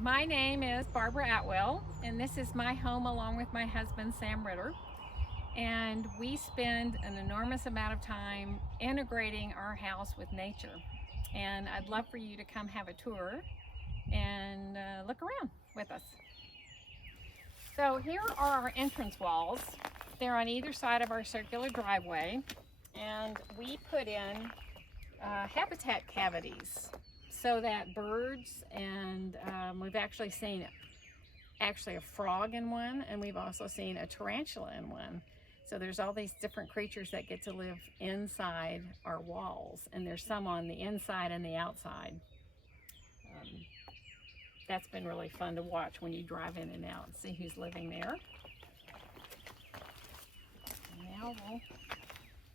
My name is Barbara Attwell, and this is my home along with my husband, Sam Ritter. And we spend an enormous amount of time integrating our house with nature. And I'd love for you to come have a tour and look around with us. So here are our entrance walls. They're on either side of our circular driveway, and we put in habitat cavities so that birds and we've actually seen a frog in one, and we've also seen a tarantula in one. So there's all these different creatures that get to live inside our walls, and there's some on the inside and the outside. That's been really fun to watch when you drive in and out and see who's living there. Now we'll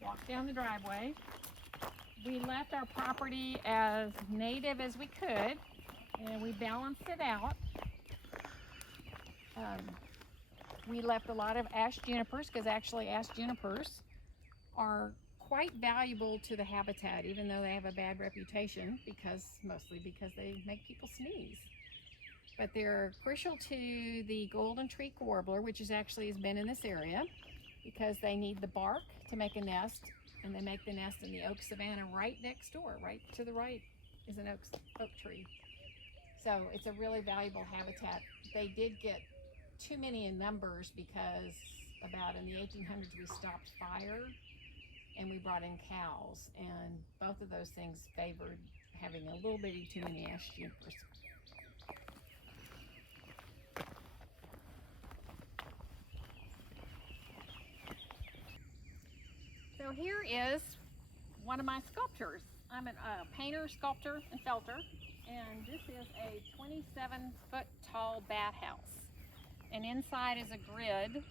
walk down the driveway. We left our property as native as we could, and we balanced it out. We left a lot of ash junipers, because actually ash junipers are quite valuable to the habitat, even though they have a bad reputation, mostly because they make people sneeze. But they're crucial to the golden tree warbler, which has been in this area, because they need the bark to make a nest, and they make the nest in the oak savanna right next door. Right to the right is an oak tree. So it's a really valuable habitat. They did get too many in numbers because about in the 1800s we stopped fire and we brought in cows, and both of those things favored having a little bitty too many ash junipers. So here is one of my sculptures. I'm a painter, sculptor, and felter, and this is a 27-foot tall bathhouse. And inside is a grid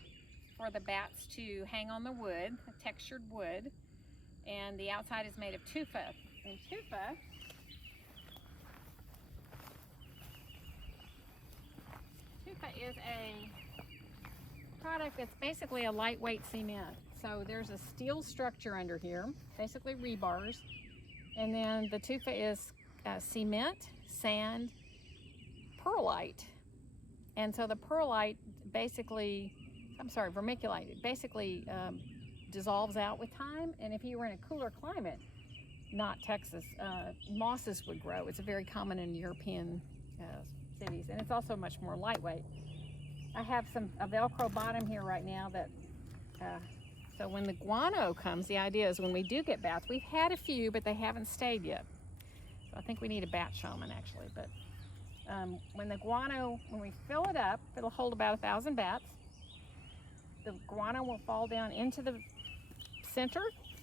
for the bats to hang on the wood, a textured wood, and the outside is made of tufa. And tufa is a product that's basically a lightweight cement. So there's a steel structure under here, basically rebars, and then the tufa is cement, sand, perlite. And so the perlite vermiculite, it basically dissolves out with time. And if you were in a cooler climate, not Texas, mosses would grow. It's very common in European cities, and it's also much more lightweight. I have a Velcro bottom here right now that, so when the guano comes, the idea is when we do get bats, we've had a few, but they haven't stayed yet. So I think we need a bat shaman actually, but when we fill it up, it'll hold about 1,000 bats. The guano will fall down into the center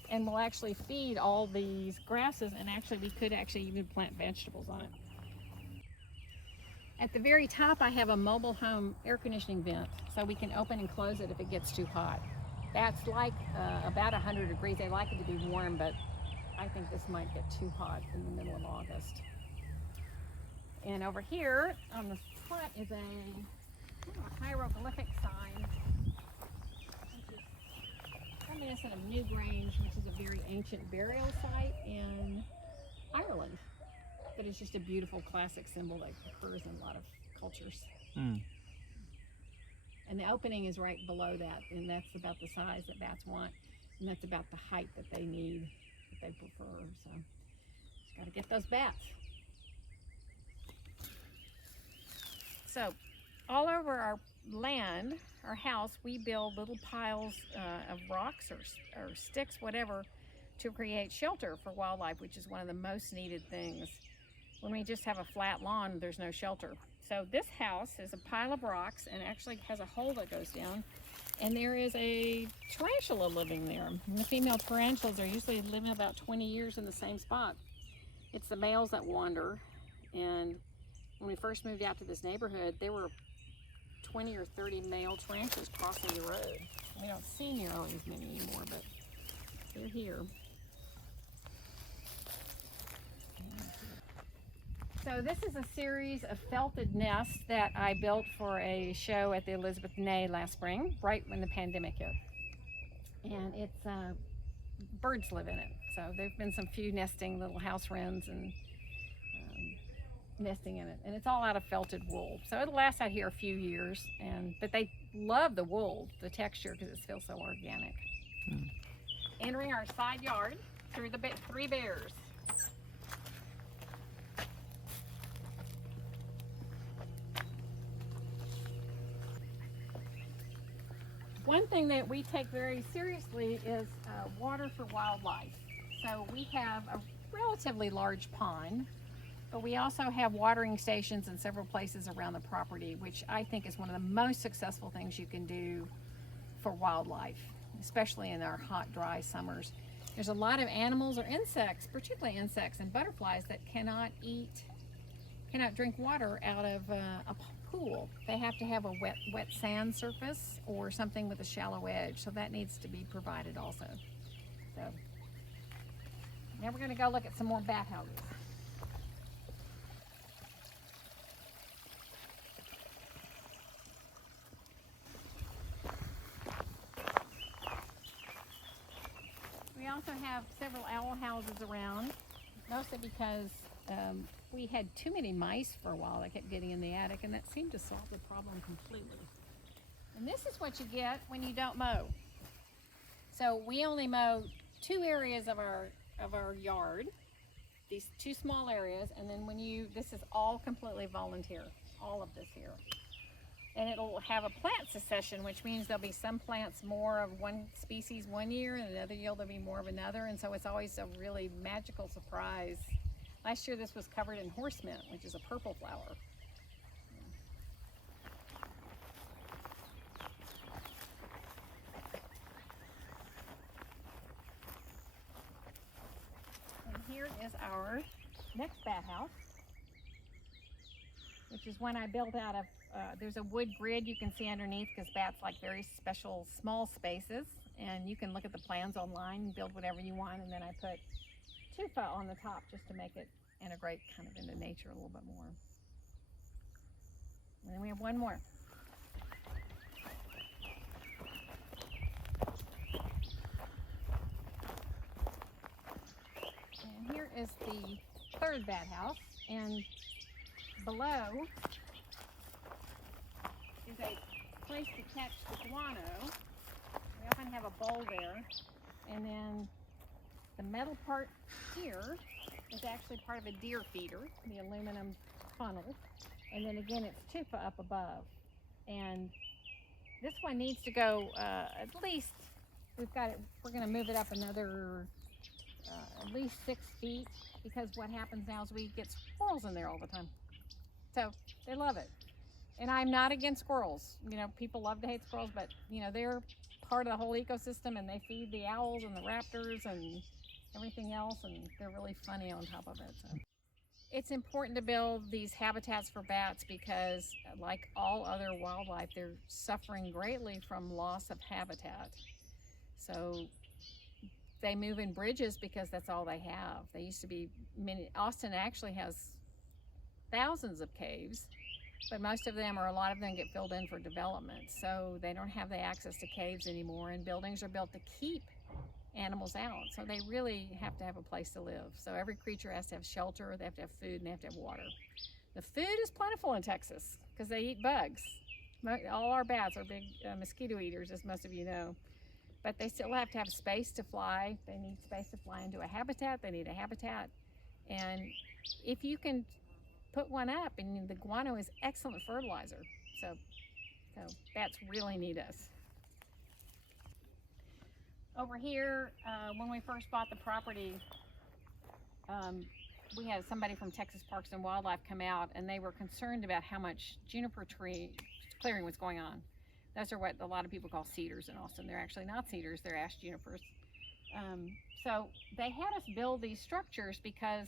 and will actually feed all these grasses, and we could even plant vegetables on it. At the very top, I have a mobile home air conditioning vent, so we can open and close it if it gets too hot. That's like about 100 degrees. They like it to be warm, but I think this might get too hot in the middle of August. And over here on the front is a hieroglyphic sign, which is reminiscent of Newgrange, which is a very ancient burial site in Ireland. But it's just a beautiful classic symbol that occurs in a lot of cultures. And the opening is right below that, and that's about the size that bats want, and that's about the height that they need, that they prefer. So just got to get those bats. So all over our land, our house, we build little piles of rocks or sticks, whatever, to create shelter for wildlife, which is one of the most needed things. When we just have a flat lawn, there's no shelter. So this house is a pile of rocks and actually has a hole that goes down, and there is a tarantula living there. And the female tarantulas are usually living about 20 years in the same spot. It's the males that wander, and when we first moved out to this neighborhood, there were 20 or 30 male tarantulas crossing the road. We don't see nearly as many anymore, but they're here. So this is a series of felted nests that I built for a show at the Elizabeth Ney last spring, right when the pandemic hit. And it's birds live in it. So there've been some few nesting little house wrens and nesting in it, and it's all out of felted wool, so it'll last out here a few years. But they love the wool, the texture, because it feels so organic. Entering our side yard through the 3 bears. One thing that we take very seriously is water for wildlife. So we have a relatively large pond, but we also have watering stations in several places around the property, which I think is one of the most successful things you can do for wildlife, especially in our hot, dry summers. There's a lot of animals or insects, particularly insects and butterflies, that cannot drink water out of a pool. They have to have a wet sand surface or something with a shallow edge, so that needs to be provided also. So now we're going to go look at some more bathhouses. We also have several owl houses around, mostly because we had too many mice for a while. They kept getting in the attic, and that seemed to solve the problem completely. And this is what you get when you don't mow. So we only mow 2 areas of our yard, these 2 small areas, and then this is all completely volunteer, all of this here. And it'll have a plant succession, which means there'll be some plants more of one species one year, and another year there'll be more of another, and so it's always a really magical surprise. Last year this was covered in horse mint, which is a purple flower. And here is our next Bathouse, which is one I built out of, there's a wood grid you can see underneath, because bats like very special small spaces, and you can look at the plans online and build whatever you want. And then I put tufa on the top just to make it integrate kind of into nature a little bit more. And then we have one more. And here is the 3rd Bathouse, and below is a place to catch the guano. We often have a bowl there, and then the metal part here is actually part of a deer feeder, the aluminum funnel, and then again it's tufa up above. And this one needs to go at least, we're going to move it up another at least 6 feet, because what happens now is we get squirrels in there all the time. So they love it. And I'm not against squirrels. You know, people love to hate squirrels, but you know, they're part of the whole ecosystem, and they feed the owls and the raptors and everything else, and they're really funny on top of it. So it's important to build these habitats for bats, because like all other wildlife, they're suffering greatly from loss of habitat. So they move in bridges because that's all they have. They used to be Austin actually has thousands of caves, but most of them, or a lot of them, get filled in for development. So they don't have the access to caves anymore, and buildings are built to keep animals out. So they really have to have a place to live. So every creature has to have shelter, they have to have food, and they have to have water. The food is plentiful in Texas because they eat bugs. All our bats are big mosquito eaters, as most of you know. But they still have to have space to fly. They need space to fly into a habitat. They need a habitat. And if you can put one up, and the guano is excellent fertilizer. So bats really need us. Over here, when we first bought the property, we had somebody from Texas Parks and Wildlife come out, and they were concerned about how much juniper tree clearing was going on. Those are what a lot of people call cedars in Austin. They're actually not cedars, they're ash junipers. So they had us build these structures because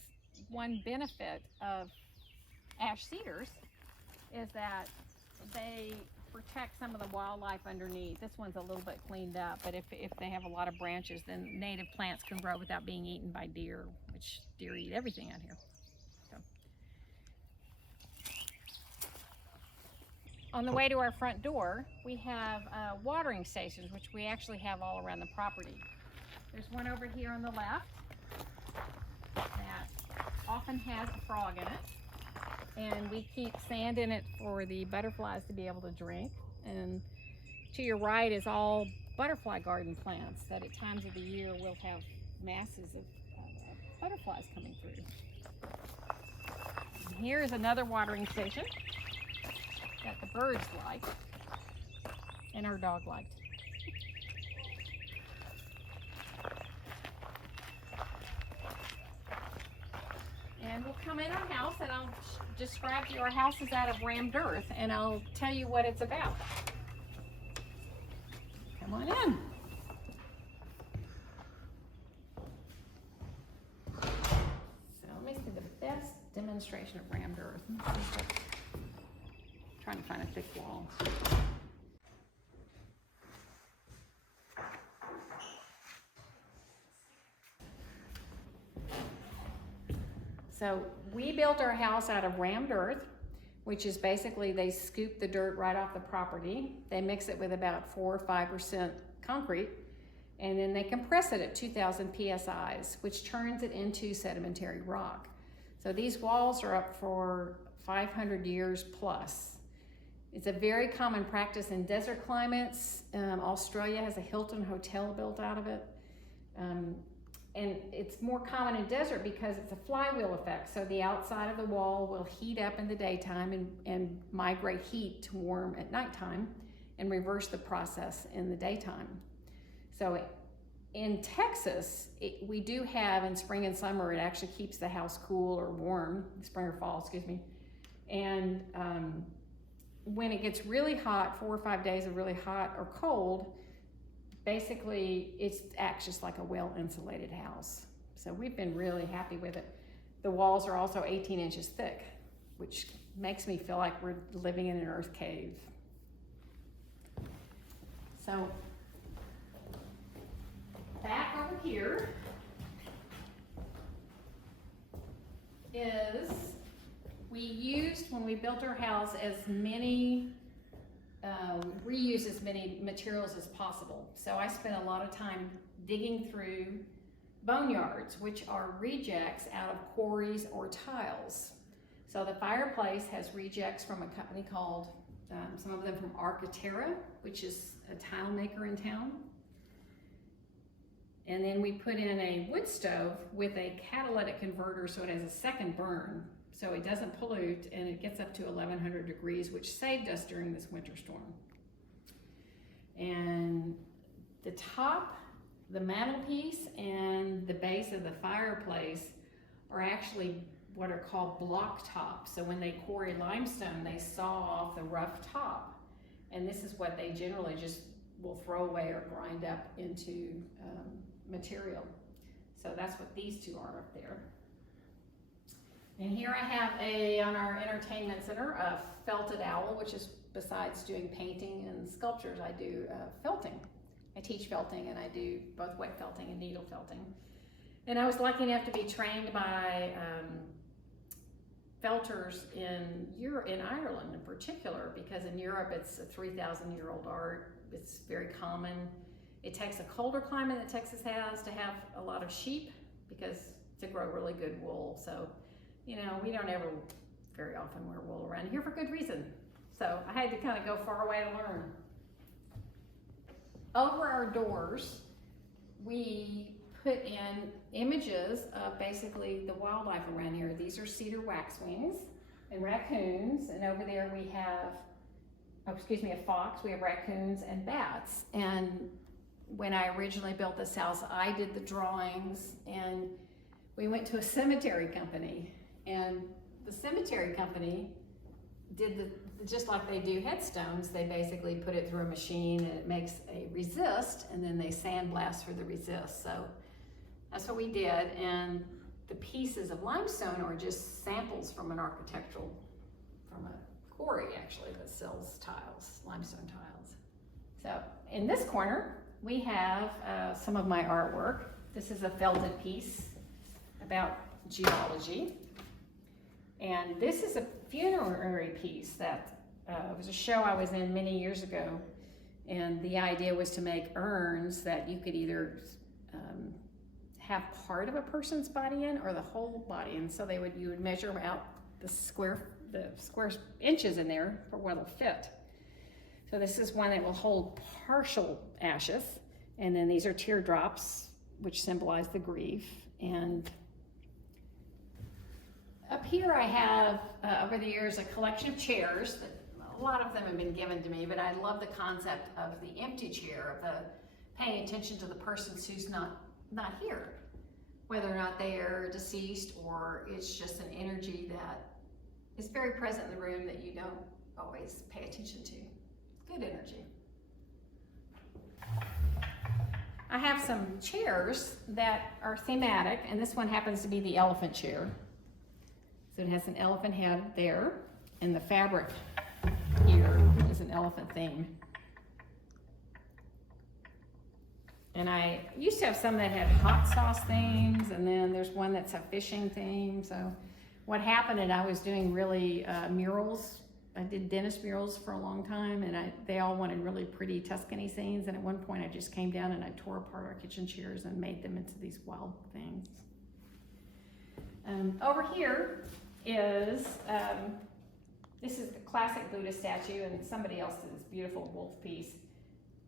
one benefit of ash cedars is that they protect some of the wildlife underneath. This one's a little bit cleaned up, but if they have a lot of branches, then native plants can grow without being eaten by deer, which deer eat everything out here. So. On the way to our front door, we have watering stations, which we actually have all around the property. There's one over here on the left that often has a frog in it. And we keep sand in it for the butterflies to be able to drink. And to your right is all butterfly garden plants that at times of the year will have masses of butterflies coming through. And here is another watering station that the birds liked and our dog liked. And we'll come in our house and I'll describe to you. Our house is out of rammed earth and I'll tell you what it's about. Come on in. So let me see the best demonstration of rammed earth. Trying to find a thick wall. So we built our house out of rammed earth, which is basically they scoop the dirt right off the property. They mix it with about 4 or 5% concrete, and then they compress it at 2,000 psi's, which turns it into sedimentary rock. So these walls are up for 500 years plus. It's a very common practice in desert climates. Australia has a Hilton hotel built out of it. And it's more common in desert because it's a flywheel effect. So the outside of the wall will heat up in the daytime and migrate heat to warm at nighttime and reverse the process in the daytime. So in Texas, we do have in spring and summer, it actually keeps the house cool or warm, spring or fall, excuse me. And when it gets really hot, 4 or 5 days of really hot or cold, basically it acts just like a well-insulated house. So we've been really happy with it. The walls are also 18 inches thick, which makes me feel like we're living in an earth cave. So back over here is, we used, when we built our house, as many reuse as many materials as possible. So I spent a lot of time digging through boneyards, which are rejects out of quarries or tiles. So the fireplace has rejects from a company called, some of them from Architectura, which is a tile maker in town. And then we put in a wood stove with a catalytic converter so it has a second burn. So it doesn't pollute, and it gets up to 1100 degrees, which saved us during this winter storm. And the top, the mantelpiece, and the base of the fireplace are actually what are called block tops. So when they quarry limestone, they saw off the rough top. And this is what they generally just will throw away or grind up into material. So that's what these two are up there. And here I have on our entertainment center, a felted owl, which is, besides doing painting and sculptures, I do felting. I teach felting, and I do both wet felting and needle felting. And I was lucky enough to be trained by felters in Ireland in particular, because in Europe it's a 3,000-year-old art. It's very common. It takes a colder climate that Texas has to have a lot of sheep, because to grow really good wool. So, you know, we don't ever very often wear wool around here for good reason. So I had to kind of go far away to learn. Over our doors, we put in images of basically the wildlife around here. These are cedar waxwings and raccoons, and over there we have, a fox. We have raccoons and bats. And when I originally built this house, I did the drawings, and we went to a cemetery company, and the cemetery company did just like they do headstones. They basically put it through a machine and it makes a resist, and then they sandblast for the resist. So that's what we did. And the pieces of limestone are just samples from a quarry actually that sells tiles, limestone tiles. So in this corner, we have some of my artwork. This is a felted piece about geology. And this is a funerary piece that was a show I was in many years ago. And the idea was to make urns that you could either have part of a person's body in or the whole body. And so you would measure out the square inches in there for what will fit. So this is one that will hold partial ashes, and then these are teardrops, which symbolize the grief. And up here I have, over the years, a collection of chairs. That a lot of them have been given to me, but I love the concept of the empty chair, of the paying attention to the person who's not here, whether or not they are deceased or it's just an energy that is very present in the room that you don't always pay attention to. Good energy. I have some chairs that are thematic, and this one happens to be the elephant chair. So it has an elephant head there, and the fabric here is an elephant theme. And I used to have some that had hot sauce themes, and then there's one that's a fishing theme. So what happened, and I was doing really murals. I did dentist murals for a long time, and they all wanted really pretty Tuscany scenes. And at one point I just came down and I tore apart our kitchen chairs and made them into these wild things. Over here is, this is the classic Buddha statue, and somebody else's beautiful wolf piece.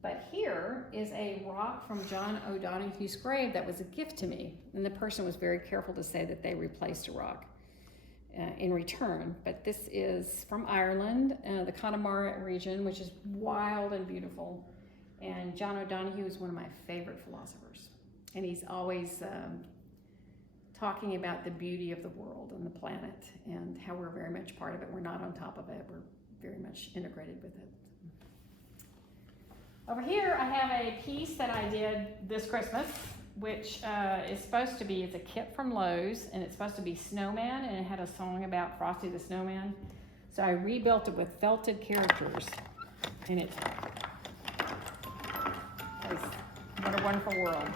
But here is a rock from John O'Donoghue's grave that was a gift to me. And the person was very careful to say that they replaced a rock in return. But this is from Ireland, the Connemara region, which is wild and beautiful. And John O'Donoghue is one of my favorite philosophers. And he's always talking about the beauty of the world and the planet and how we're very much part of it. We're not on top of it, we're very much integrated with it. Over here I have a piece that I did this Christmas, which is supposed to be, it's a kit from Lowe's, and it's supposed to be Snowman, and it had a song about Frosty the Snowman. So I rebuilt it with felted characters, and it is, what a wonderful world.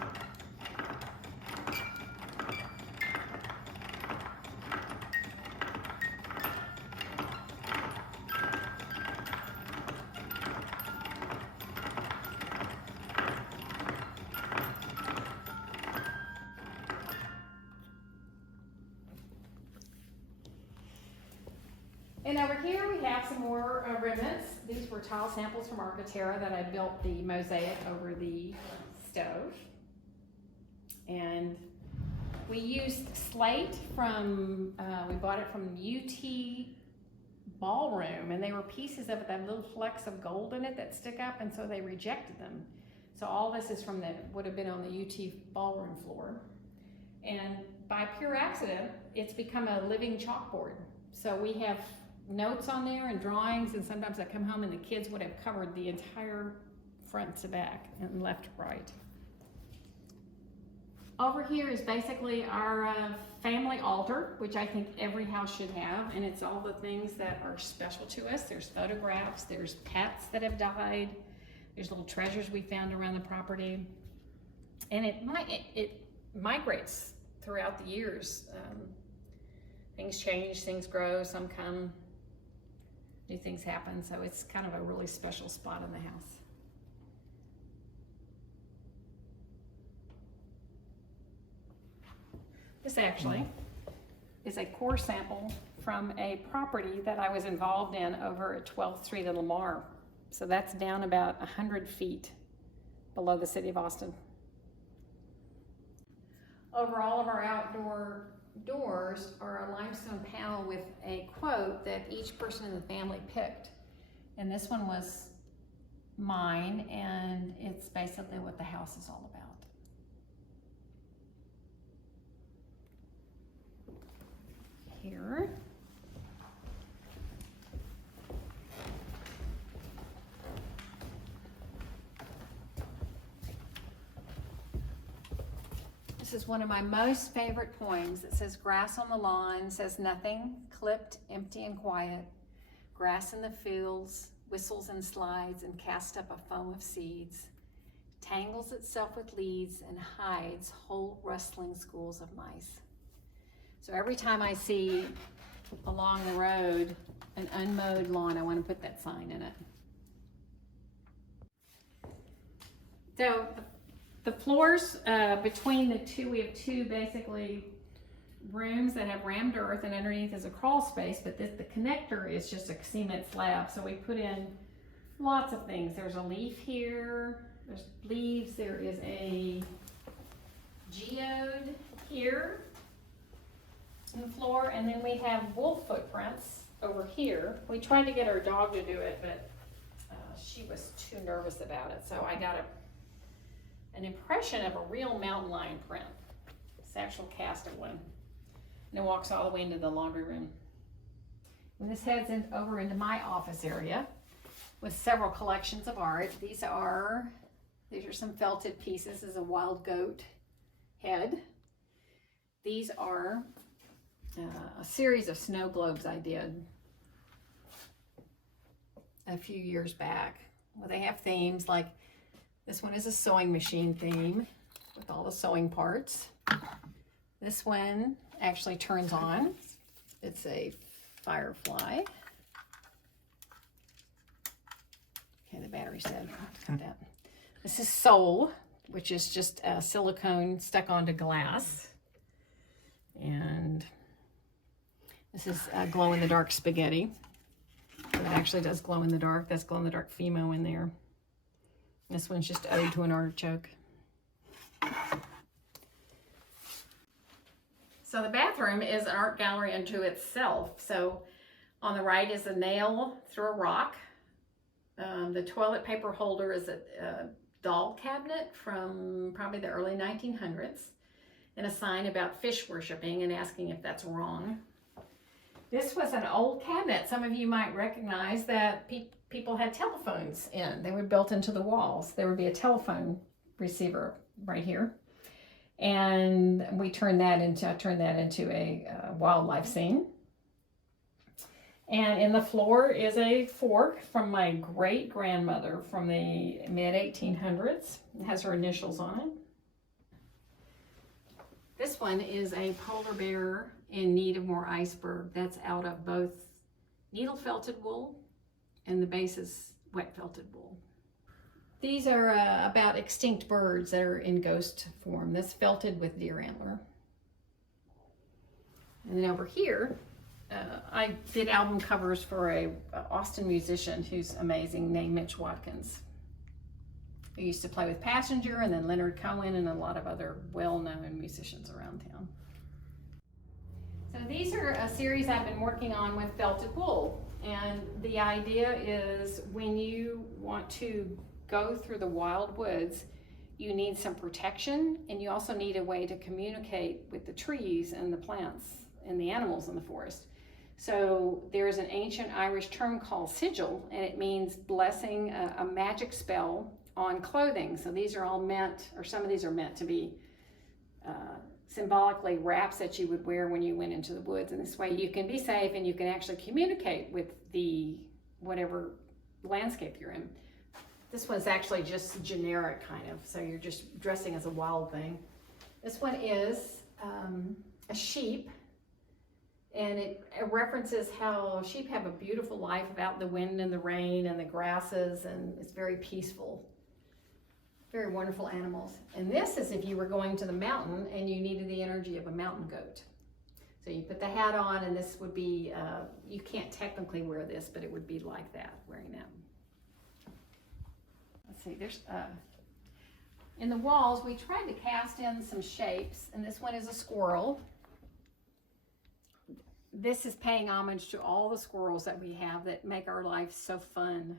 And over here we have some more remnants. These were tile samples from Architectura that I built the mosaic over the stove. And we used slate from, we bought it from UT Ballroom, and they were pieces of it that have little flecks of gold in it that stick up, and so they rejected them. So all this is from would have been on the UT Ballroom floor. And by pure accident, it's become a living chalkboard. So we have notes on there and drawings, and sometimes I come home and the kids would have covered the entire front to back and left to right. Over here is basically our family altar, which I think every house should have, and it's all the things that are special to us. There's photographs, there's pets that have died, there's little treasures we found around the property, and it migrates throughout the years. Things change, things grow, some come, new things happen, so it's kind of a really special spot in the house. This actually is a core sample from a property that I was involved in over at 12th Street in Lamar. So that's down about 100 feet below the city of Austin. Over all of our outdoor doors are a limestone panel with a quote that each person in the family picked. And this one was mine, and it's basically what the house is all about. Here. This is one of my most favorite poems. It says, grass on the lawn says nothing, clipped, empty and quiet. Grass in the fields whistles and slides and casts up a foam of seeds. Tangles itself with leaves and hides whole rustling schools of mice. So every time I see along the road an unmowed lawn, I want to put that sign in it. So the floors between the two, we have two basically rooms that have rammed earth, and underneath is a crawl space, but the connector is just a cement slab. So we put in lots of things. There's a leaf here, there's leaves, there is a geode here on the floor, and then we have wolf footprints over here. We tried to get our dog to do it, but she was too nervous about it. So I got an impression of a real mountain lion print. It's an actual cast of one. And it walks all the way into the laundry room. And this heads over into my office area with several collections of art. These are some felted pieces. This is a wild goat head. These are a series of snow globes I did a few years back. Well, they have themes, like this one is a sewing machine theme with all the sewing parts. This one actually turns on. It's a firefly. Okay, the battery's dead. Cut that. This is Soul, which is just silicone stuck onto glass. And this is glow-in-the-dark spaghetti. It actually does glow in the dark. That's glow-in-the-dark Fimo in there. This one's just Ode to an Artichoke. So the bathroom is an art gallery unto itself. So on the right is a nail through a rock. The toilet paper holder is a doll cabinet from probably the early 1900s, and a sign about fish worshiping and asking if that's wrong. This was an old cabinet. Some of you might recognize that people had telephones in. They were built into the walls. There would be a telephone receiver right here. And I turned that into a wildlife scene. And in the floor is a fork from my great-grandmother from the mid-1800s. It has her initials on it. This one is a polar bear in need of more iceberg. That's out of both needle felted wool and the base is wet felted wool. These are about extinct birds that are in ghost form. That's felted with deer antler. And then over here, I did album covers for a Austin musician who's amazing named Mitch Watkins. He used to play with Passenger and then Leonard Cohen and a lot of other well-known musicians around town. So these are a series I've been working on with felted wool. And the idea is when you want to go through the wild woods, you need some protection, and you also need a way to communicate with the trees and the plants and the animals in the forest. So there's an ancient Irish term called sigil, and it means blessing a magic spell on clothing. So these are all meant, or some of these are meant to be symbolically wraps that you would wear when you went into the woods. And this way you can be safe and you can actually communicate with the whatever landscape you're in. This one's actually just generic kind of, so you're just dressing as a wild thing. This one is a sheep, and it references how sheep have a beautiful life without the wind and the rain and the grasses, and it's very peaceful. Very wonderful animals. And this is if you were going to the mountain and you needed the energy of a mountain goat. So you put the hat on, and this would be, you can't technically wear this, but it would be like that, wearing that. Let's see, there's, in the walls, we tried to cast in some shapes, and this one is a squirrel. This is paying homage to all the squirrels that we have that make our life so fun.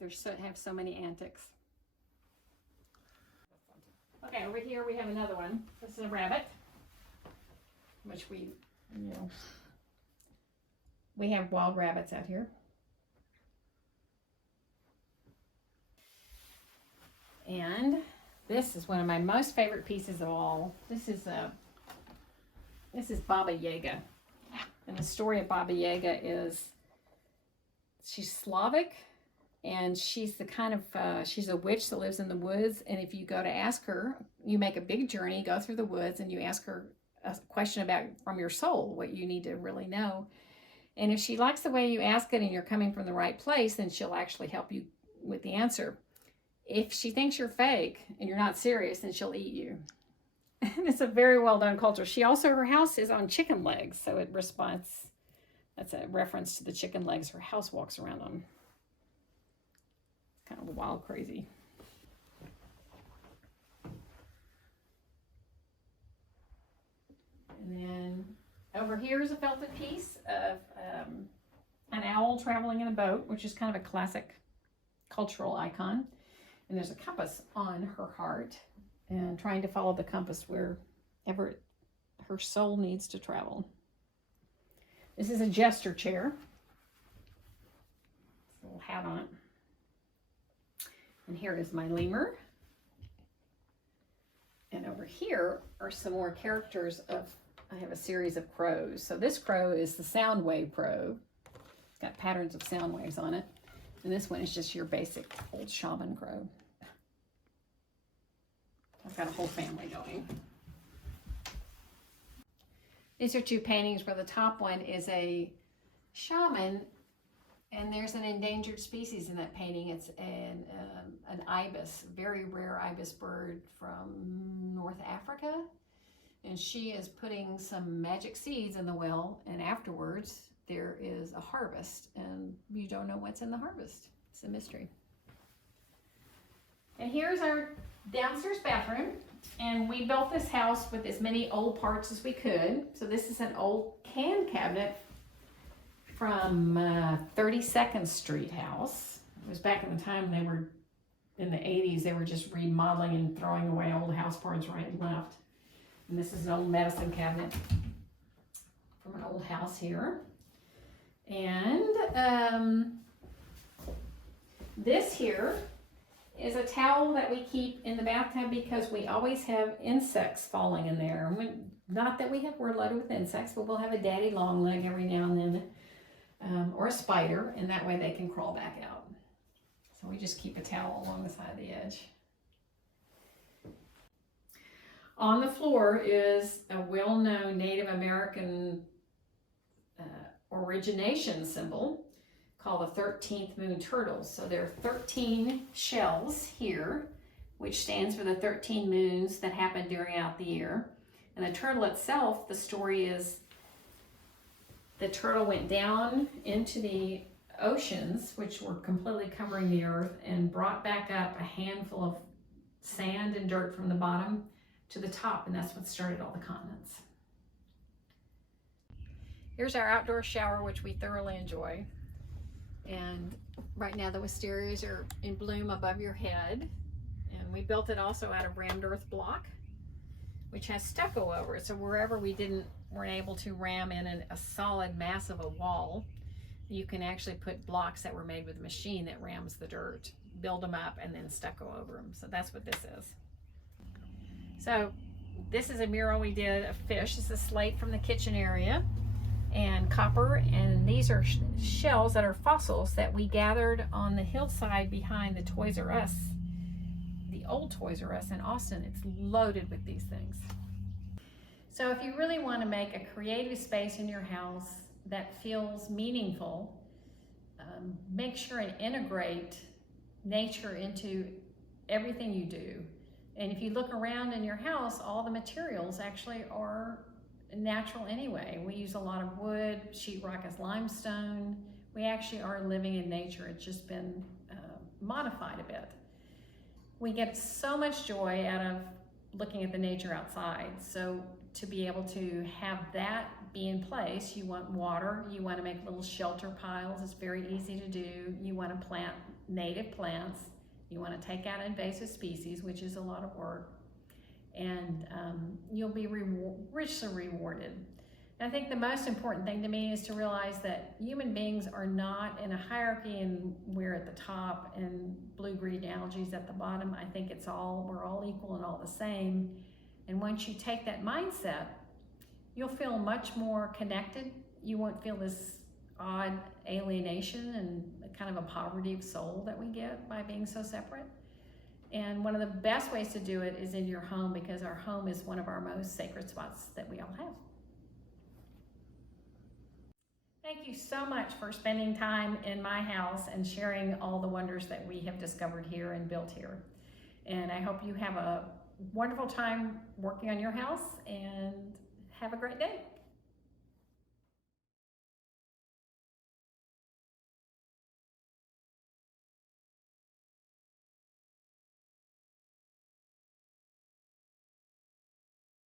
Have so many antics. Okay, over here we have another one. This is a rabbit, which we have wild rabbits out here. And this is one of my most favorite pieces of all. This is Baba Yaga. And the story of Baba Yaga is she's Slavic, and she's the kind of, she's a witch that lives in the woods. And if you go to ask her, you make a big journey, go through the woods, and you ask her a question about from your soul, what you need to really know. And if she likes the way you ask it and you're coming from the right place, then she'll actually help you with the answer. If she thinks you're fake and you're not serious, then she'll eat you. And it's a very well done culture. Her house is on chicken legs, so it responds. That's a reference to the chicken legs her house walks around on. It's kind of wild, crazy. And then over here is a felted piece of an owl traveling in a boat, which is kind of a classic cultural icon. And there's a compass on her heart, and trying to follow the compass wherever her soul needs to travel. This is a jester chair. It's a little hat on it. And here is my lemur. And over here are some more characters I have a series of crows. So this crow is the sound wave crow. It's got patterns of sound waves on it. And this one is just your basic old shaman crow. I've got a whole family going. These are two paintings where the top one is a shaman, and there's an endangered species in that painting. It's an ibis, very rare ibis bird from North Africa. And she is putting some magic seeds in the well, and afterwards there is a harvest, and you don't know what's in the harvest. It's a mystery. And here's our downstairs bathroom, and we built this house with as many old parts as we could. So this is an old can cabinet from 32nd Street house. It was back in the time they were, in the 80s, they were just remodeling and throwing away old house parts right and left. And this is an old medicine cabinet from an old house here. And this here is a towel that we keep in the bathtub because we always have insects falling in there. Not that we're loaded with insects, but we'll have a daddy long leg every now and then, or a spider, and that way they can crawl back out. So we just keep a towel along the side of the edge. On the floor is a well-known Native American origination symbol called the 13th moon turtle. So there are 13 shells here, which stands for the 13 moons that happen throughout the year. And the turtle itself, the story is the turtle went down into the oceans, which were completely covering the earth, and brought back up a handful of sand and dirt from the bottom to the top, and that's what started all the continents. Here's our outdoor shower, which we thoroughly enjoy. And right now the wisterias are in bloom above your head. And we built it also out of rammed earth block, which has stucco over it. So wherever we weren't able to ram in a solid mass of a wall, you can actually put blocks that were made with a machine that rams the dirt, build them up, and then stucco over them. So that's what this is. So this is a mural we did of fish. This is slate from the kitchen area and copper, and these are shells that are fossils that we gathered on the hillside behind the Toys R Us, the old Toys R Us in Austin. It's loaded with these things. So if you really want to make a creative space in your house that feels meaningful, make sure and integrate nature into everything you do. And if you look around in your house, all the materials actually are natural anyway. We use a lot of wood, sheetrock is limestone. We actually are living in nature. It's just been modified a bit. We get so much joy out of looking at the nature outside. So to be able to have that be in place, you want water, you want to make little shelter piles. It's very easy to do. You want to plant native plants. You want to take out invasive species, which is a lot of work, and you'll be richly rewarded. And I think the most important thing to me is to realize that human beings are not in a hierarchy and we're at the top and blue-green algae at the bottom. I think we're all equal and all the same. And once you take that mindset, you'll feel much more connected. You won't feel this odd alienation and kind of a poverty of soul that we get by being so separate. And one of the best ways to do it is in your home, because our home is one of our most sacred spots that we all have. Thank you so much for spending time in my house and sharing all the wonders that we have discovered here and built here. And I hope you have a wonderful time working on your house, and have a great day.